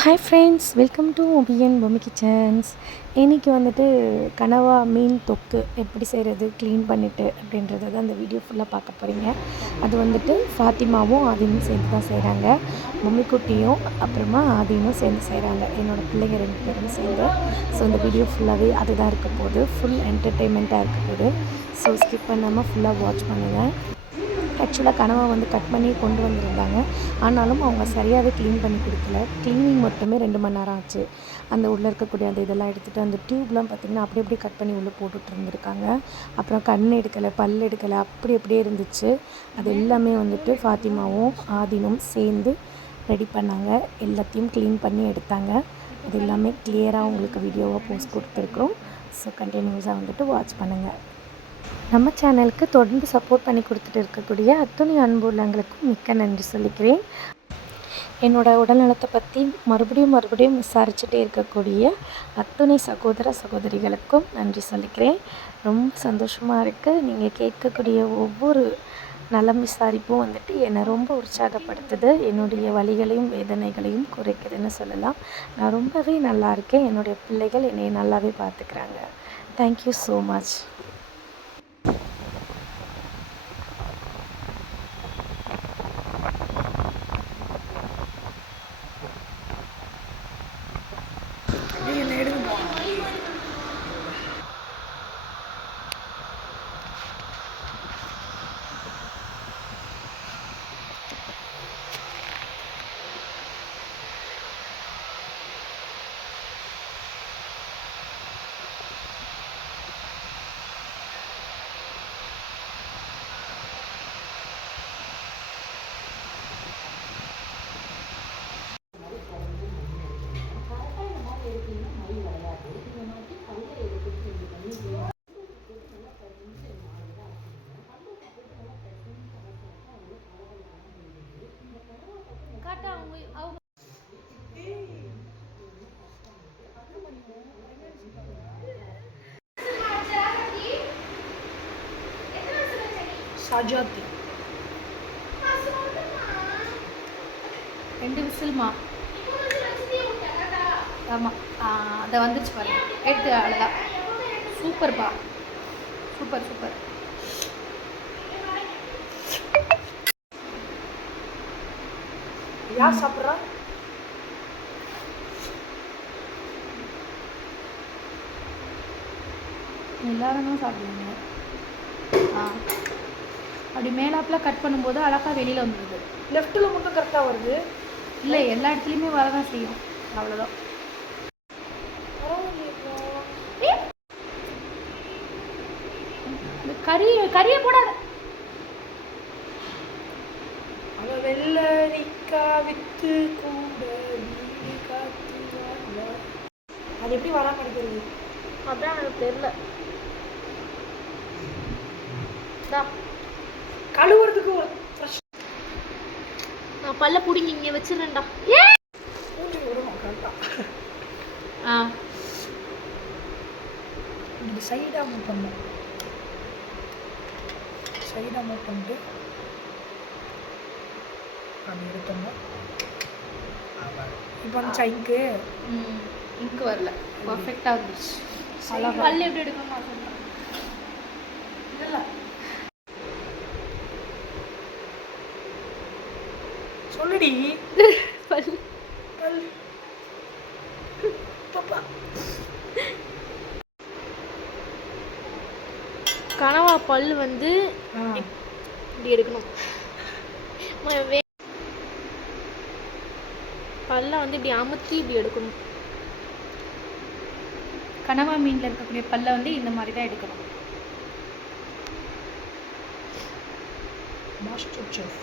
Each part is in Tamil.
ஹாய் ஃப்ரெண்ட்ஸ் வெல்கம் டு ஒபியன் பொம்மி கிச்சன்ஸ் இன்றைக்கி வந்துட்டு கனவா மீன் தொக்கு எப்படி செய்கிறது க்ளீன் பண்ணிவிட்டு அப்படின்றத தான் அந்த வீடியோ ஃபுல்லாக பார்க்க போகிறீங்க அது வந்துட்டு ஃபாத்திமாவும் ஆதினும் சேர்ந்து தான் செய்கிறாங்க பொம்மிக்குட்டியும் அப்புறமா ஆதினும் சேர்ந்து செய்கிறாங்க என்னோடய பிள்ளைங்க ரெண்டு பேரும் சேர்ந்து. ஸோ இந்த வீடியோ ஃபுல்லாகவே அதுதான் இருக்க போகுது. ஃபுல் என்டர்டெயின்மெண்ட்டாக இருக்க போகுது. ஸோ ஸ்கிப் பண்ணாமல் ஃபுல்லாக வாட்ச் பண்ணுங்கள் ஆக்சுவலாக கனவை வந்து கட் பண்ணி கொண்டு வந்திருந்தாங்க. ஆனாலும் அவங்க சரியாகவே க்ளீன் பண்ணி கொடுக்கல. க்ளீனிங் மட்டுமே ரெண்டு மணி நேரம் ஆச்சு. அந்த உள்ளே இருக்கக்கூடிய அந்த இதெல்லாம் எடுத்துகிட்டு அந்த டியூப்லாம் பார்த்திங்கன்னா அப்படி அப்படியே கட் பண்ணி உள்ளே போட்டுட்டு இருந்திருக்காங்க. அப்புறம் கண் எடுக்கலை பல் எடுக்கலை அப்படி அப்படியே இருந்துச்சு. அது எல்லாமே வந்துட்டு ஃபாத்திமாவும் ஆதினும் சேர்ந்து ரெடி பண்ணாங்க. எல்லாத்தையும் க்ளீன் பண்ணி எடுத்தாங்க. அது எல்லாமே கிளியராக உங்களுக்கு வீடியோவாக போஸ்ட் கொடுத்துருக்குறோம். ஸோ கண்டினியூஸாக வந்துட்டு வாட்ச் பண்ணுங்கள் நம்ம சேனலுக்கு தொடர்ந்து சப்போர்ட் பண்ணி கொடுத்துட்டு இருக்கக்கூடிய அத்துணை அன்பு மிக்க நன்றி சொல்லிக்கிறேன். என்னோடய உடல்நலத்தை பற்றி மறுபடியும் மறுபடியும் விசாரிச்சுட்டே இருக்கக்கூடிய அத்துணை சகோதர சகோதரிகளுக்கும் நன்றி சொல்லிக்கிறேன். ரொம்ப சந்தோஷமாக இருக்குது நீங்கள் கேட்கக்கூடிய ஒவ்வொரு நலம் விசாரிப்பும் வந்துட்டு என்னை ரொம்ப உற்சாகப்படுத்துது. என்னுடைய வழிகளையும் வேதனைகளையும் குறைக்குதுன்னு சொல்லலாம். நான் ரொம்பவே நல்லா இருக்கேன். என்னுடைய பிள்ளைகள் என்னை நல்லாவே பார்த்துக்கிறாங்க. தேங்க்யூ ஸோ மச் சஜாத்தி. ரெண்டு விசில்மா. ஆமாம் அதை வந்துச்சு பாருங்க. எடுத்து அவ்வளோதான் சூப்பர்ப்பா சூப்பர் சூப்பர் யார் சாப்பிட்றா? எல்லாருமே சாப்பிடுவீங்க சாப்பிடுவாங்க. ஆ. அப்படி மேலாப்பில் கட் பண்ணும்போது அழகாக வெளியில் வந்துடுது லெஃப்ட்டில் மட்டும் கரெக்டாக வருது? இல்லை எல்லா இடத்துலையுமே வரதான் செய்யும். அவ்வளோதான் கறி கறியை போடாத. அவ வெள்ளரிக்காய் வித்து கூட. அது எப்படி வராம இருக்கிறது அதான் எனக்கு தெரியல. கழுவுறதுக்கு ஒரு நான் பல்ல பிடிங்கி இங்கே கரெக்டாக ஆ. இது சைடாக மூவ் பண்ணணும் சைடாக மூவ் பண்ணிட்டு அப்படி எடுத்தோம்னா இப்போ வந்து சைக்கு ம் இங்கு வரல. பர்ஃபெக்டாக அழகா. பல்லு எப்படி எடுக்கணும் இல்லை. பல்லு கனவா பல் வந்து இப்படி எடுக்கணும். பல்ல வந்து இப்படி அமுத்தி இப்படி எடுக்கணும். கனவா மீனில் இருக்கக்கூடிய பல்ல வந்து இந்த மாதிரி தான் எடுக்கணும். மாஸ்டர் செஃப்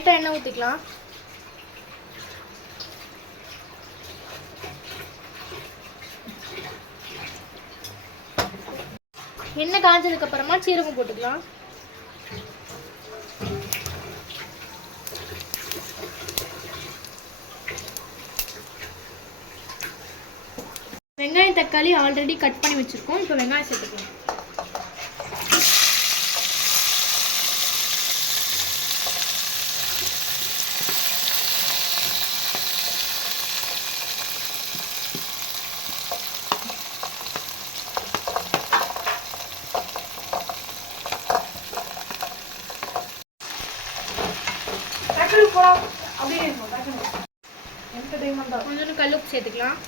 லைட்டாக எண்ணெய் ஊற்றிக்கலாம் எண்ணெய் காஞ்சதுக்கு அப்புறமா சீரகம் போட்டுக்கலாம். வெங்காயம் தக்காளி ஆல்ரெடி கட் பண்ணி வச்சுருக்கோம். இப்போ வெங்காயம் சேர்த்துக்கலாம். போலாம் அப்படியே இருக்கும் டக்குனு என்டர்டைன்மெண்ட் தான். கொஞ்சோண்டு கல் உப்பு சேர்த்துக்கலாம்.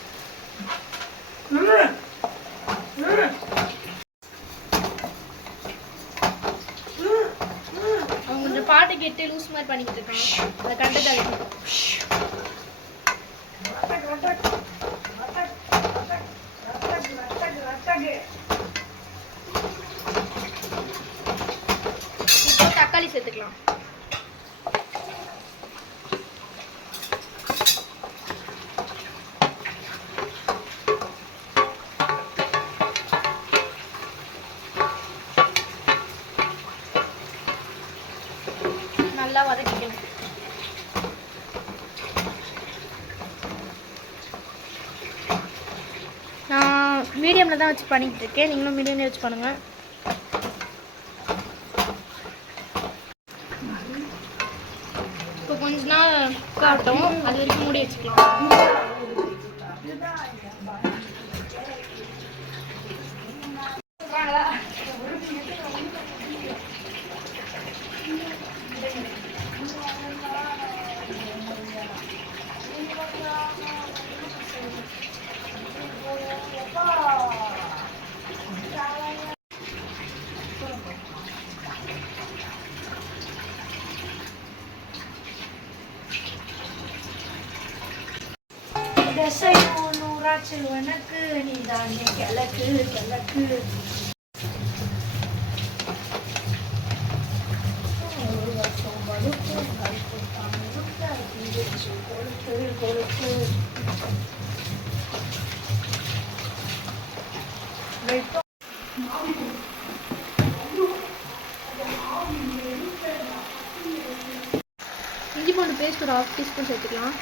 அவங்க கொஞ்சம் பாட்டு கேட்டு லூஸ் மாதிரி பண்ணிக்கிட்டு இருக்காங்க அதை கண்டு. இப்போ தக்காளி சேர்த்துக்கலாம் நல்லா வதக்கிக்கணும் நான் மீடியமில் தான் வச்சு பண்ணிக்கிட்டு இருக்கேன் நீங்களும் மீடியம்லேயே வச்சு பண்ணுங்கள் இப்போ கொஞ்ச நாள் காட்டும். அது வரைக்கும் மூடி வச்சுக்கலாம். காய்ச்சல் உனக்கு நீ தானே கிழக்கு கிழக்கு. ஒரு வருஷம் வலுக்கும் கொழுத்து கொழுத்து. இஞ்சி பூண்டு பேஸ்ட் ஒரு ஹாஃப் டீஸ்பூன் சேர்த்துக்கலாம்.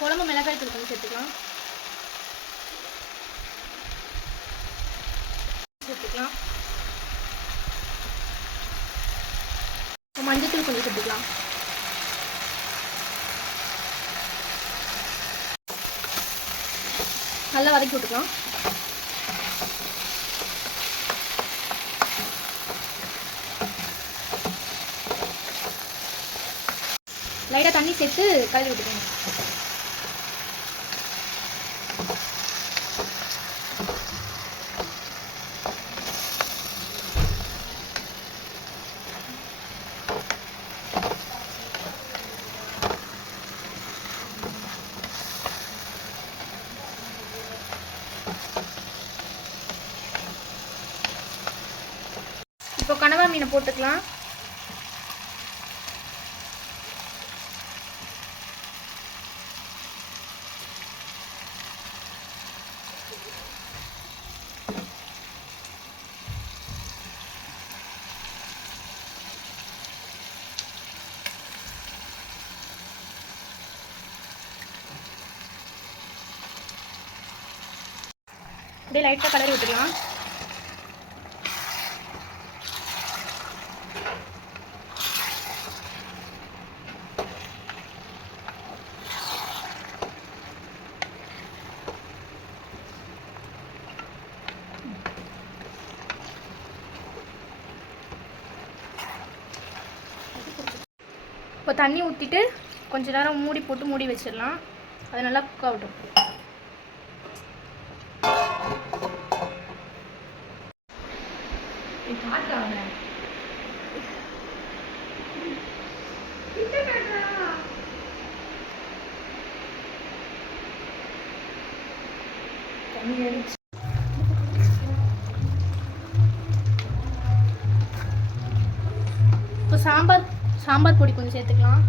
குழம்பு மிளகாய் தூள் கொஞ்சம் சேர்த்துக்கலாம். சேர்த்துக்கலாம். மஞ்சள் தூள் கொஞ்சம் சேர்த்துக்கலாம். நல்லா வதக்கி விட்டுக்கலாம். லைட்டாக தண்ணி சேர்த்து கழுவி விட்டுக்கோங்க இப்போ கனவா மீனை போட்டுக்கலாம். அப்படியே லைட்டாக கலரி விட்டுக்கலாம் தண்ணி ஊற்றிட்டு கொஞ்ச நேரம் மூடி போட்டு மூடி வச்சிடலாம். அது நல்லா குக் ஆகட்டும். இப்போ சாம்பார் பொடி கொஞ்சம் சேர்த்துக்கலாம்.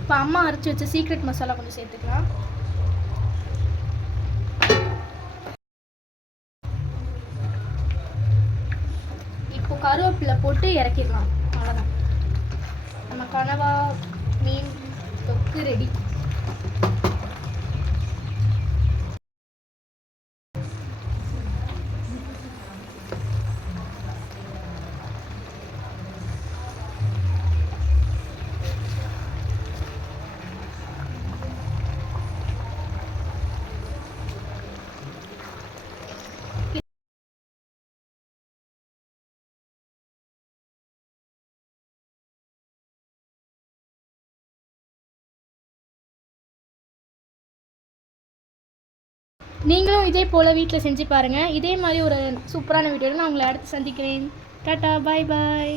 இப்போ அம்மா அரைச்சி வச்ச சீக்ரெட் மசாலா கொஞ்சம் சேர்த்துக்கலாம். இப்போ கருவேப்பிலை போட்டு இறக்கிடலாம். அவ்வளோதான் நம்ம கனவா மீன் தொக்கு ரெடி நீங்களும் இதே போல் வீட்டில் செஞ்சு பாருங்கள் இதே மாதிரி ஒரு சூப்பரான வீடியோவில் நான் உங்களை அடுத்து சந்திக்கிறேன். டாட்டா பாய் பாய்